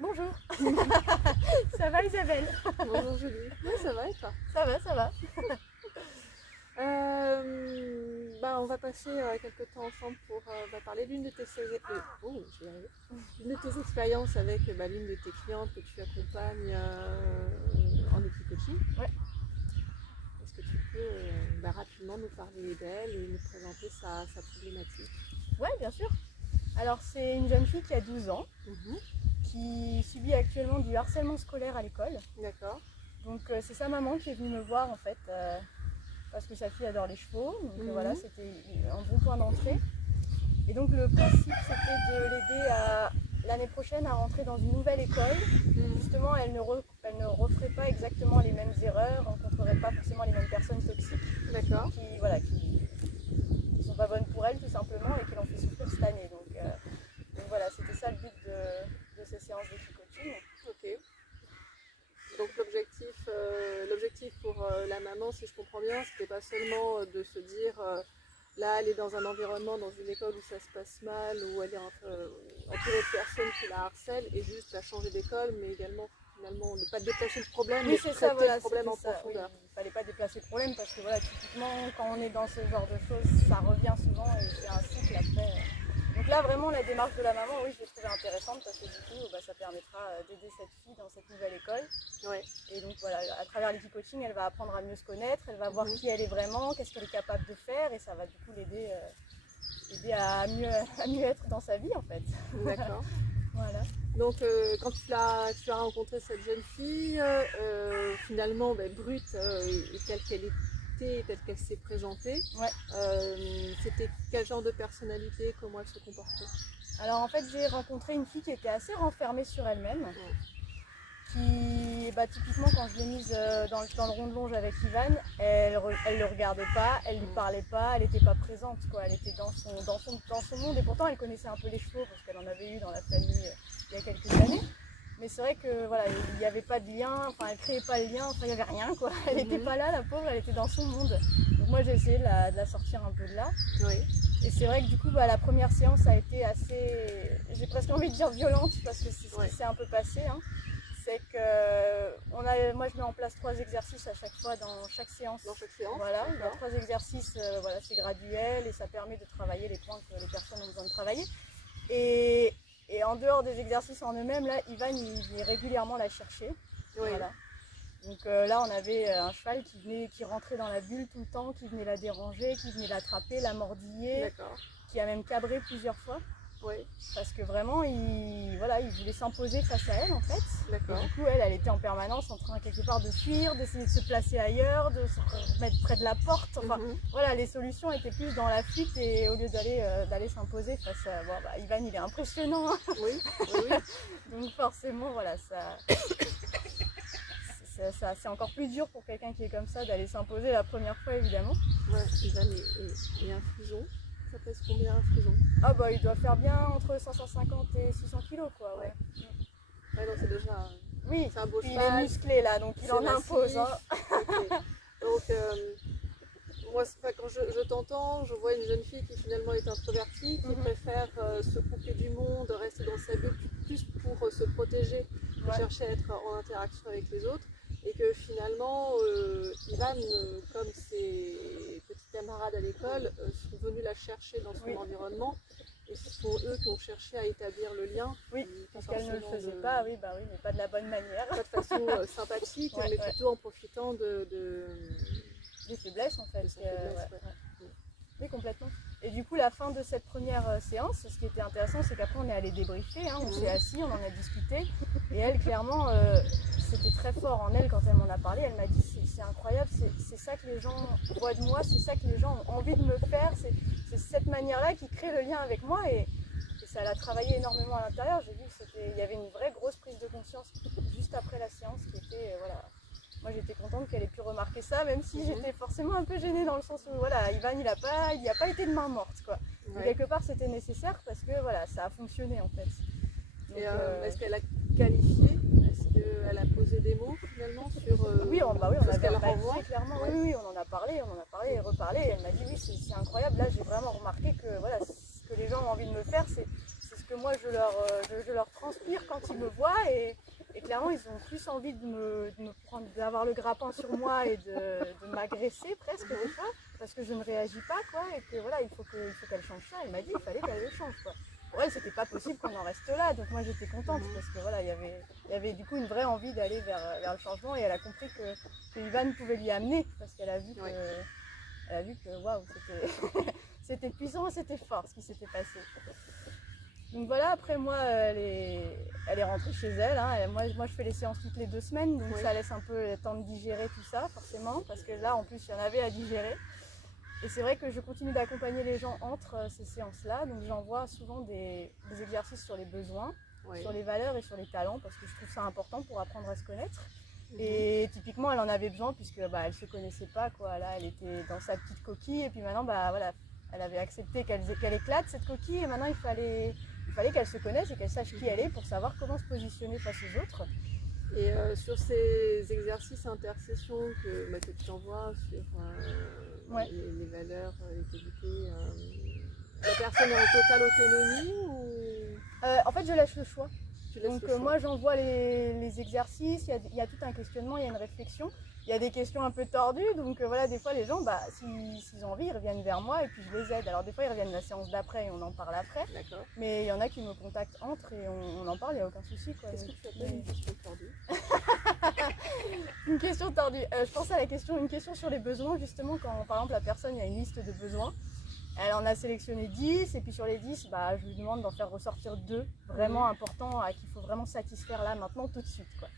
Bonjour. Ça va Isabelle? Bonjour Julie. Oui, ça va et toi? Ça va, ça va. On va passer quelques temps ensemble pour parler d'une de tes d'une de tes expériences avec l'une de tes clientes que tu accompagnes en équipe-coaching. Ouais. Est-ce que tu peux rapidement nous parler d'elle et nous présenter sa problématique? Ouais, bien sûr. Alors c'est une jeune fille qui a 12 ans, qui subit actuellement du harcèlement scolaire à l'école. D'accord. Donc c'est sa maman qui est venue me voir en fait, parce que sa fille adore les chevaux. Donc voilà, c'était un bon point d'entrée. Et donc le principe c'était de l'aider l'année prochaine à rentrer dans une nouvelle école. Justement, elle ne referait pas exactement les mêmes erreurs, rencontrerait pas forcément les mêmes personnes toxiques. D'accord. Qui sont pas bonnes pour elle tout simplement et qui l'ont fait souffrir cette année. Donc voilà, c'était ça le but de ces séances d'équipe-coaching. Ok. Donc l'objectif pour la maman, si je comprends bien, c'était pas seulement de se dire là elle est dans un environnement, dans une école où ça se passe mal, où elle est entourée de personnes qui la harcèlent et juste la changer d'école, mais également finalement ne pas déplacer le problème, mais traiter le problème en profondeur. Oui, il ne fallait pas déplacer le problème parce que voilà, typiquement quand on est dans ce genre de choses, ça revient souvent et c'est un cycle après. Donc là vraiment la démarche de la maman, oui je l'ai trouvée intéressante parce que du coup ça permettra d'aider cette fille dans cette nouvelle école. Ouais. Et donc voilà, à travers l'équipe coaching, elle va apprendre à mieux se connaître, elle va voir qui elle est vraiment, qu'est-ce qu'elle est capable de faire et ça va du coup l'aider à mieux être dans sa vie en fait. D'accord. Voilà. Donc quand tu as rencontré cette jeune fille, finalement brute et telle qu'elle était, telle qu'elle s'est présentée, c'était quel genre de personnalité, comment elle se comportait? Alors en fait j'ai rencontré une fille qui était assez renfermée sur elle-même, qui typiquement quand je l'ai mise dans le rond de longe avec Ivan, elle le regardait pas, elle lui parlait pas, elle n'était pas présente quoi, elle était dans son monde et pourtant elle connaissait un peu les chevaux parce qu'elle en avait eu dans la famille il y a quelques années. Mais c'est vrai que voilà, il n'y avait pas de lien, enfin elle créait pas le lien, enfin il n'y avait rien quoi. Elle n'était pas là, la pauvre, elle était dans son monde. Donc moi j'ai essayé de la sortir un peu de là. Oui. Et c'est vrai que du coup la première séance a été assez, j'ai presque envie de dire violente parce que c'est ce qui s'est un peu passé. C'est que moi je mets en place 3 exercices à chaque fois dans chaque séance. Dans chaque séance. Voilà, il y a 3 exercices, c'est graduel et ça permet de travailler les points que les personnes ont besoin de travailler. Et en dehors des exercices en eux-mêmes, là, Ivan il venait régulièrement la chercher. Oui. Voilà. Donc là, on avait un cheval qui rentrait dans la bulle tout le temps, qui venait la déranger, qui venait l'attraper, la mordiller, qui a même cabré plusieurs fois. Oui. Parce que vraiment, il voulait s'imposer face à elle en fait. D'accord. Et du coup, elle était en permanence en train quelque part de fuir, d'essayer de se placer ailleurs, de se mettre près de la porte. Enfin, voilà, les solutions étaient plus dans la fuite et au lieu d'aller s'imposer face à... Ivan, il est impressionnant. Hein. Oui. Donc forcément, voilà, c'est encore plus dur pour quelqu'un qui est comme ça d'aller s'imposer la première fois, évidemment. Ouais, Ivan est un frison. Ça pèse combien un frison? Il doit faire bien entre 550 et 600 kilos quoi. Ouais. Donc c'est déjà c'est un beau cheval. Il est musclé là, donc il en impose. Hein. Okay. Donc moi quand je t'entends, je vois une jeune fille qui finalement est introvertie, qui préfère se couper du monde, rester dans sa bulle plus pour se protéger, chercher à être en interaction avec les autres. Et que finalement, Ivan, comme ses petits camarades à l'école, sont venus la chercher dans son environnement. Et ce sont eux qui ont cherché à établir le lien. Oui, parce qu'elle ne le faisait pas, mais pas de la bonne manière. Pas de façon sympathique, mais plutôt en profitant des faiblesses en fait. Oui, complètement. Et du coup, la fin de cette première séance, ce qui était intéressant, c'est qu'après on est allé débriefer, on s'est assis, on en a discuté. Et elle, clairement, c'était très fort en elle quand elle m'en a parlé. Elle m'a dit c'est incroyable, c'est ça que les gens voient de moi, c'est ça que les gens ont envie de me faire, c'est cette manière-là qui crée le lien avec moi. Et ça l'a travaillé énormément à l'intérieur. J'ai vu qu'il y avait une vraie grosse prise de conscience juste après la séance qui était, moi j'étais contente qu'elle ait pu remarquer ça, même si j'étais forcément un peu gênée dans le sens où Ivan il n'y a pas été de main morte quoi. Mais quelque part c'était nécessaire parce que ça a fonctionné en fait. Donc, et est-ce qu'elle a qualifié? Est-ce bah oui, on Parce avait qu'elle empathisé renvoie. clairement. Ouais. Oui, oui, on en a parlé et reparlé. Et elle m'a dit oui, c'est incroyable. Là, j'ai vraiment remarqué que voilà, ce que les gens ont envie de me faire, c'est ce que moi je leur transpire quand ils me voient. Et clairement, ils ont plus envie de me prendre, d'avoir le grappin sur moi et de m'agresser presque des fois, parce que je ne réagis pas, quoi. Et que voilà, il faut qu'elle change ça. Elle m'a dit il fallait qu'elle le change, quoi. Pour elle, c'était pas possible qu'on en reste là, donc moi j'étais contente parce que voilà, il y avait du coup une vraie envie d'aller vers le changement et elle a compris que Ivan pouvait l'y amener parce qu'elle a vu que, elle a vu que waouh, c'était puissant, c'était fort ce qui s'était passé. Donc voilà, après moi, elle est rentrée chez elle. Hein. Moi, je fais les séances toutes les 2 semaines, donc ça laisse un peu le temps de digérer tout ça, forcément, parce que là, en plus, il y en avait à digérer. Et c'est vrai que je continue d'accompagner les gens entre ces séances-là, donc j'envoie souvent des exercices sur les besoins, sur les valeurs et sur les talents, parce que je trouve ça important pour apprendre à se connaître. Et typiquement, elle en avait besoin puisque elle se connaissait pas, quoi. Là, elle était dans sa petite coquille et puis maintenant, voilà, elle avait accepté qu'elle éclate cette coquille et maintenant il fallait qu'elle se connaisse et qu'elle sache qui elle est pour savoir comment se positionner face aux autres. Et sur ces exercices intercession que tu envoies sur les valeurs, les qualités, la personne est en totale autonomie ou... En fait, je laisse le choix. Donc le choix. moi, j'envoie les exercices, il y a tout un questionnement, il y a une réflexion. Il y a des questions un peu tordues, donc voilà, des fois les gens, s'ils ont envie, ils reviennent vers moi et puis je les aide. Alors des fois, ils reviennent la séance d'après et on en parle après. D'accord. Mais il y en a qui me contactent entre et on en parle, il n'y a aucun souci, quoi. Qu'est-ce que tu appelles une question tordue? Une question tordue. Je pense à une question sur les besoins, justement, quand par exemple la personne a une liste de besoins. Elle en a sélectionné 10 et puis sur les 10, je lui demande d'en faire ressortir 2 vraiment importants qu'il faut vraiment satisfaire là, maintenant, tout de suite, quoi.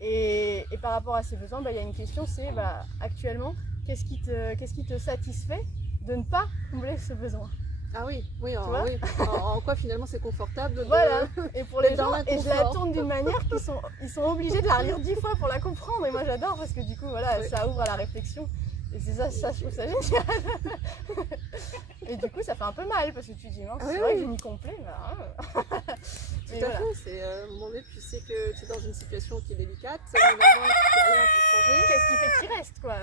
Et par rapport à ces besoins, il y a une question, c'est actuellement, qu'est-ce qui te satisfait de ne pas combler ce besoin? Ah oui, en quoi finalement c'est confortable. Voilà, et pour les gens, et je la tourne d'une manière ils sont obligés de la relire 10 fois pour la comprendre, et moi j'adore parce que du coup, voilà, ça ouvre à la réflexion. Et c'est ça, je trouve ça génial. Et du coup, ça fait un peu mal parce que tu dis, non, c'est vrai que j'ai mis complet. Tout à fait, c'est à un moment donné, tu sais que tu es dans une situation qui est délicate, mais vraiment, tu n'as rien pour changer. Qu'est-ce qui fait que tu restes, quoi?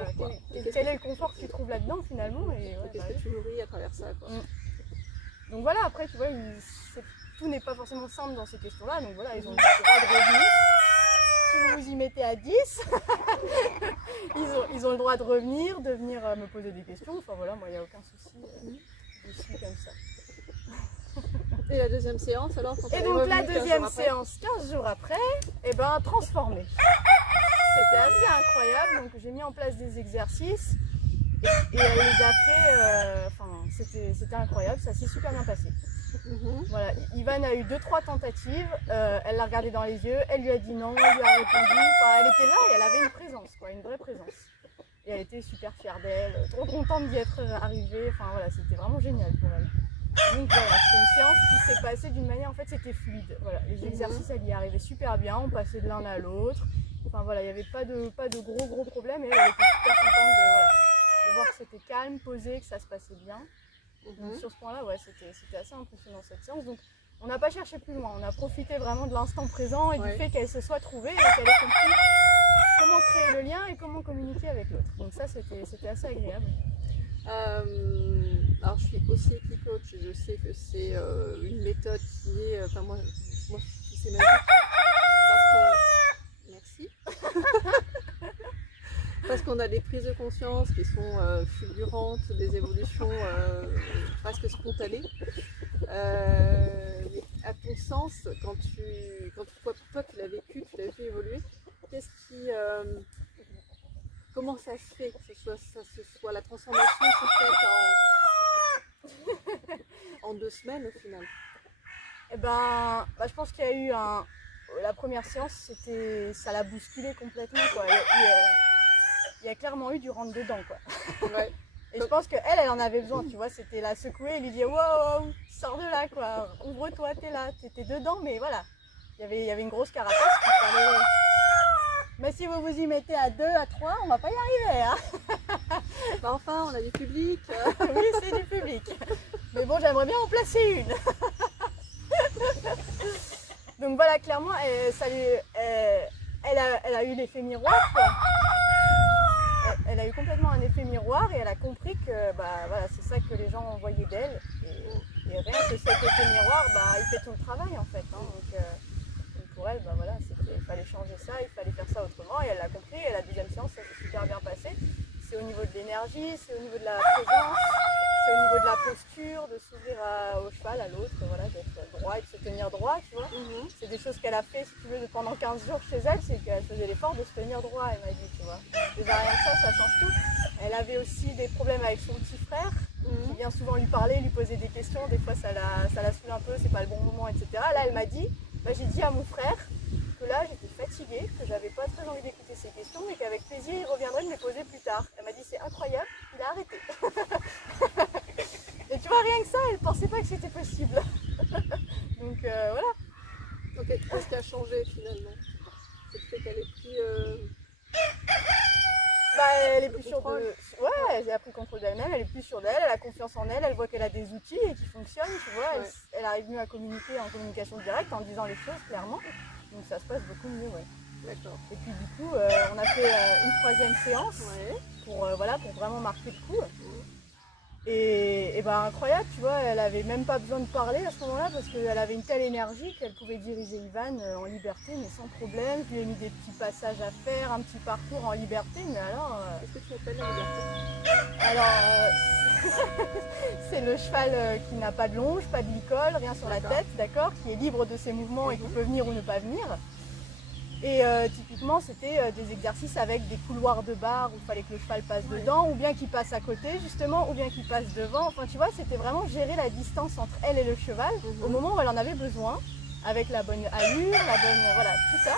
Quel est le confort que tu trouves là-dedans, finalement? Et qu'est-ce que tu nourris à travers ça, quoi. Donc voilà, après, tu vois, tout n'est pas forcément simple dans ces questions-là. Donc voilà, ils ont le droit de revenir. Si vous vous y mettez à 10, ils ont le droit de revenir, de venir me poser des questions. Enfin voilà, moi, il n'y a aucun souci. Je suis comme ça. Et la deuxième séance, alors Et donc la deuxième séance, 15 jours après, transformée. C'était assez incroyable. Donc j'ai mis en place des exercices et elle les a fait. C'était incroyable, ça s'est super bien passé. Voilà, Ivan a eu 2-3 tentatives, elle l'a regardé dans les yeux, elle lui a dit non, elle lui a répondu, elle était là et elle avait une présence, quoi, une vraie présence. Et elle était super fière d'elle, trop contente d'y être arrivée, voilà, c'était vraiment génial pour elle. Donc voilà, c'est une séance qui s'est passée d'une manière, en fait c'était fluide, voilà, les exercices elle y arrivait super bien, on passait de l'un à l'autre, voilà, il n'y avait pas de gros problèmes et elle était super contente de voir que c'était calme, posé, que ça se passait bien. Donc sur ce point-là, c'était assez impressionnant cette séance. Donc on n'a pas cherché plus loin, on a profité vraiment de l'instant présent et du fait qu'elle se soit trouvée et qu'elle ait compris comment créer le lien et comment communiquer avec l'autre. Donc ça, c'était assez agréable. Alors je suis aussi équipe-coach et je sais que c'est une méthode qui est, moi c'est magique parce qu'on... Merci. Parce qu'on a des prises de conscience qui sont fulgurantes, des évolutions presque spontanées. Mais à ton sens, quand toi tu l'as vécu, tu l'as vu évoluer, comment ça se fait que ce soit la transformation se fait en 2 semaines au final? Je pense qu'il y a eu la première séance, ça l'a bousculé complètement, quoi. Il y a clairement eu du rentre-dedans, quoi. Ouais. Et je pense qu'elle en avait besoin, tu vois, c'était la secouer et lui dire wow, sors de là, quoi, ouvre-toi, t'es là, t'es dedans, mais voilà. Il y avait une grosse carapace qu'il fallait... Mais si vous vous y mettez à 2, à 3, on va pas y arriver, hein. Enfin, on a du public. Oui, c'est du public. Mais bon, j'aimerais bien en placer une. Donc voilà, clairement, elle a eu l'effet miroir, quoi. elle a eu complètement un effet miroir et elle a compris que bah, voilà, c'est ça que les gens voyaient d'elle. Et rien que cet effet miroir, bah, il fait tout le travail en fait. Hein. Donc pour elle, bah, voilà, il fallait changer ça, il fallait faire ça autrement. Et elle l'a compris. Et la deuxième séance, ça s'est super bien passé. C'est au niveau de l'énergie, c'est au niveau de la présence, c'est au niveau de la posture, de s'ouvrir au cheval, à l'autre, voilà, d'être droit et de se tenir droit, tu vois. C'est des choses qu'elle a fait, si tu veux, pendant 15 jours chez elle, c'est qu'elle faisait l'effort de se tenir droit, elle m'a dit, tu vois. Déjà rien que ça change tout. Elle avait aussi des problèmes avec son petit frère, qui vient souvent lui parler, lui poser des questions, des fois ça la saoule un peu, c'est pas le bon moment, etc. Là, elle m'a dit, bah, j'ai dit à mon frère que là, j'étais fatiguée, que j'avais pas très envie d'écouter ses questions, mais qu'avec plaisir, il reviendrait me les poser plus tard. Elle m'a dit, c'est incroyable, il a arrêté. Et tu vois, rien que ça, elle pensait pas que c'était possible. Donc voilà. Donc qu'est-ce qui a changé finalement? C'est le fait qu'elle est plus... Bah, elle est plus sûre de... Ouais, elle a pris contrôle d'elle-même, elle est plus sûre d'elle, elle a confiance en elle, elle voit qu'elle a des outils et qui fonctionnent, tu vois. Elle arrive mieux à communiquer en communication directe, en disant les choses clairement. Donc ça se passe beaucoup mieux, ouais. D'accord. Et puis du coup, on a fait une troisième séance pour vraiment marquer le coup. Et bah incroyable, tu vois, elle avait même pas besoin de parler à ce moment-là parce qu'elle avait une telle énergie qu'elle pouvait diriger Ivan en liberté, mais sans problème. Je lui ai mis des petits passages à faire, un petit parcours en liberté, mais alors... Qu'est-ce que tu appelles la liberté? Alors, c'est le cheval qui n'a pas de longe, pas de licol, rien sur la tête, d'accord, qui est libre de ses mouvements et qui peut venir ou ne pas venir. Et typiquement, c'était des exercices avec des couloirs de barre où il fallait que le cheval passe dedans, ou bien qu'il passe à côté, justement, ou bien qu'il passe devant. Enfin, tu vois, c'était vraiment gérer la distance entre elle et le cheval au moment où elle en avait besoin, avec la bonne allure, la bonne... Voilà, tout ça.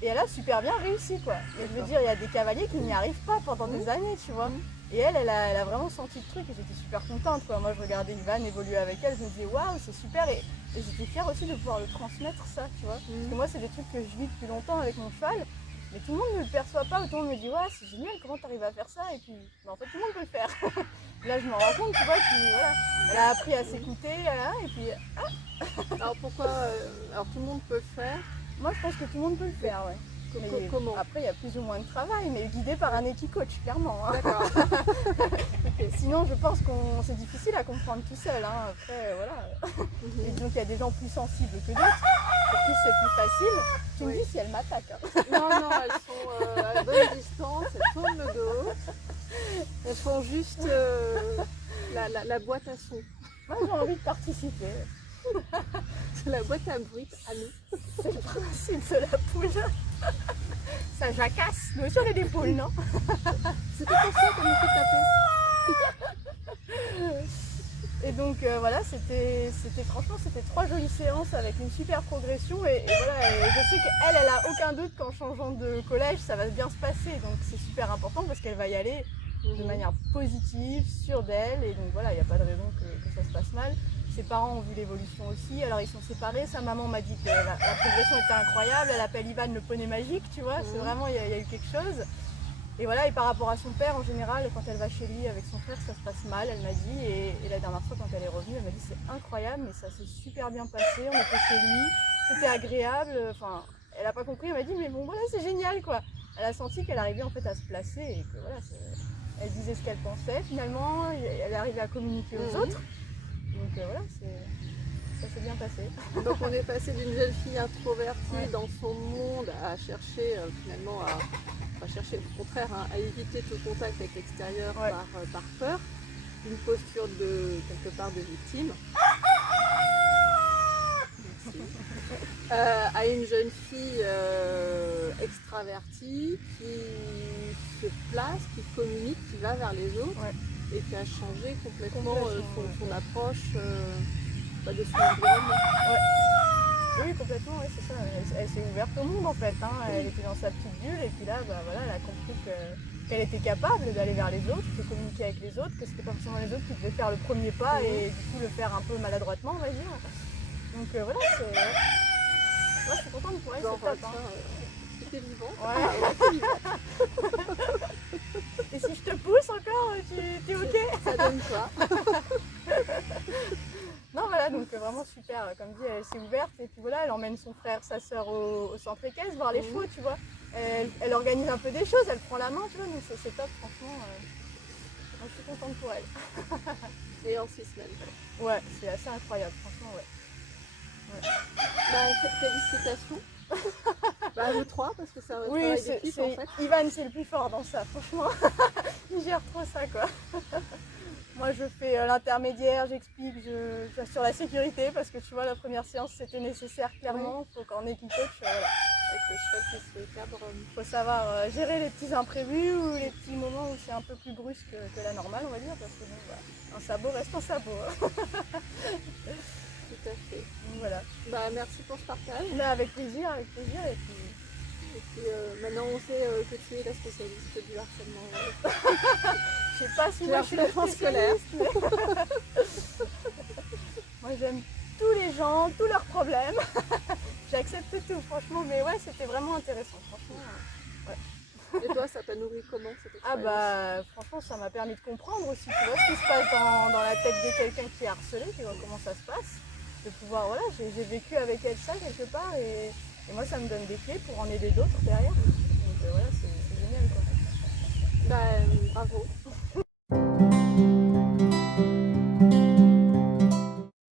Et elle a super bien réussi, quoi. Et je veux dire, il y a des cavaliers qui n'y arrivent pas pendant des années, tu vois. Et elle a vraiment senti le truc et j'étais super contente, quoi. Moi, je regardais Ivan évoluer avec elle, je me disais, waouh, c'est super. Et j'étais fière aussi de pouvoir le transmettre, ça, tu vois. Parce que moi, c'est des trucs que je vis depuis longtemps avec mon cheval. Mais tout le monde ne le perçoit pas, tout le monde me dit, ouais, c'est génial, comment tu arrives à faire ça? Et puis, bah, en fait, tout le monde peut le faire. Là, je me rends compte, tu vois, voilà, elle a appris à s'écouter, voilà, et puis... Alors pourquoi alors tout le monde peut le faire? Moi, je pense que tout le monde peut le faire, ouais. Comment? Après, il y a plus ou moins de travail, mais guidé par un équicoach, clairement. Hein. D'accord. Sinon, je pense que c'est difficile à comprendre tout seul. Hein. Après, voilà. Et disons qu'il y a des gens plus sensibles que d'autres. Pour qui c'est plus facile. Tu me dis si elles m'attaquent. Hein. Non, elles sont à bonne distance, elles tournent le dos. Elles font juste la boîte à son. Moi, j'ai envie de participer. C'est la boîte à bruit à nous. C'est le principe de la poule. Ça jacasse. Nous aussi, on est des poules, non? C'était pour ça qu'on nous fait taper. Et donc voilà, franchement, c'était 3 jolies séances avec une super progression. Et voilà, et je sais qu'elle, elle a aucun doute qu'en changeant de collège, ça va bien se passer. Donc c'est super important parce qu'elle va y aller de manière positive, sûre d'elle. Et donc voilà, il n'y a pas de raison que ça se passe mal. Ses parents ont vu l'évolution aussi, alors ils sont séparés. Sa maman m'a dit que la progression était incroyable. Elle appelle Ivan le poney magique, tu vois. C'est vraiment, il y a eu quelque chose. Et voilà, et par rapport à son père, en général, quand elle va chez lui avec son frère, ça se passe mal, elle m'a dit. Et la dernière fois, quand elle est revenue, elle m'a dit c'est incroyable, mais ça s'est super bien passé. On était chez lui, c'était agréable. Enfin, elle n'a pas compris, elle m'a dit mais bon voilà, c'est génial quoi. Elle a senti qu'elle arrivait en fait à se placer et que voilà, elle disait ce qu'elle pensait finalement. Elle arrivait à communiquer aux autres. Donc voilà, ça s'est bien passé. Donc on est passé d'une jeune fille introvertie dans son monde à chercher finalement à chercher au contraire à éviter tout contact avec l'extérieur par peur, une posture de quelque part de victime. À une jeune fille extravertie qui se place, qui communique, qui va vers les autres. Et qui a changé complètement son approche de son environnement. Oui, complètement, c'est ça. Elle s'est ouverte au monde en fait. Hein. Elle était dans sa petite bulle et puis là, voilà, elle a compris qu'elle était capable d'aller vers les autres, de communiquer avec les autres, que c'était pas forcément les autres qui devaient faire le premier pas et du coup le faire un peu maladroitement, on va dire. Donc voilà, moi je suis contente pour elle, c'est top. C'était vivant. Et si je te pousse encore, t'es ok? Ça donne quoi? Non voilà, donc vraiment super, comme dit, elle s'est ouverte et puis voilà, elle emmène son frère, sa soeur au centre équestre voir les chevaux, tu vois. elle organise un peu des choses, elle prend la main, tu vois, donc c'est top, franchement. Moi, je suis contente pour elle. Et en 6 semaines. Ouais, c'est assez incroyable, franchement, ouais. Bah, félicitations. Bah, vous trois, parce que c'est un travail d'équipe en fait. Ivan, c'est le plus fort dans ça, franchement. Il gère trop ça, quoi. Moi, je fais l'intermédiaire, j'explique, j'assure la sécurité parce que tu vois, la première séance, c'était nécessaire, clairement. Il faut qu'en équipe coach, voilà. Avec le cheval qui se cabre. Il faut savoir gérer les petits imprévus ou les petits moments où c'est un peu plus brusque que la normale, on va dire, parce que bon, bah, un sabot reste un sabot. Hein. Tout à fait. Donc, voilà. Bah, merci pour ce partage. Mais avec plaisir, et puis... Et puis maintenant on sait que tu es la spécialiste du harcèlement. Je sais pas si moi je suis la scolaire. Mais... moi j'aime tous les gens, tous leurs problèmes. J'accepte tout, franchement. Mais ouais, c'était vraiment intéressant, franchement. Ouais. Et toi, ça t'a nourri comment cette expérience? Ah bah franchement, ça m'a permis de comprendre aussi, tu vois, ce qui se passe dans la tête de quelqu'un qui est harcelé, tu vois comment ça se passe. De pouvoir, voilà, j'ai vécu avec elle ça quelque part et moi ça me donne des clés pour en aider d'autres derrière. Donc voilà, c'est génial quoi. Bah, bravo.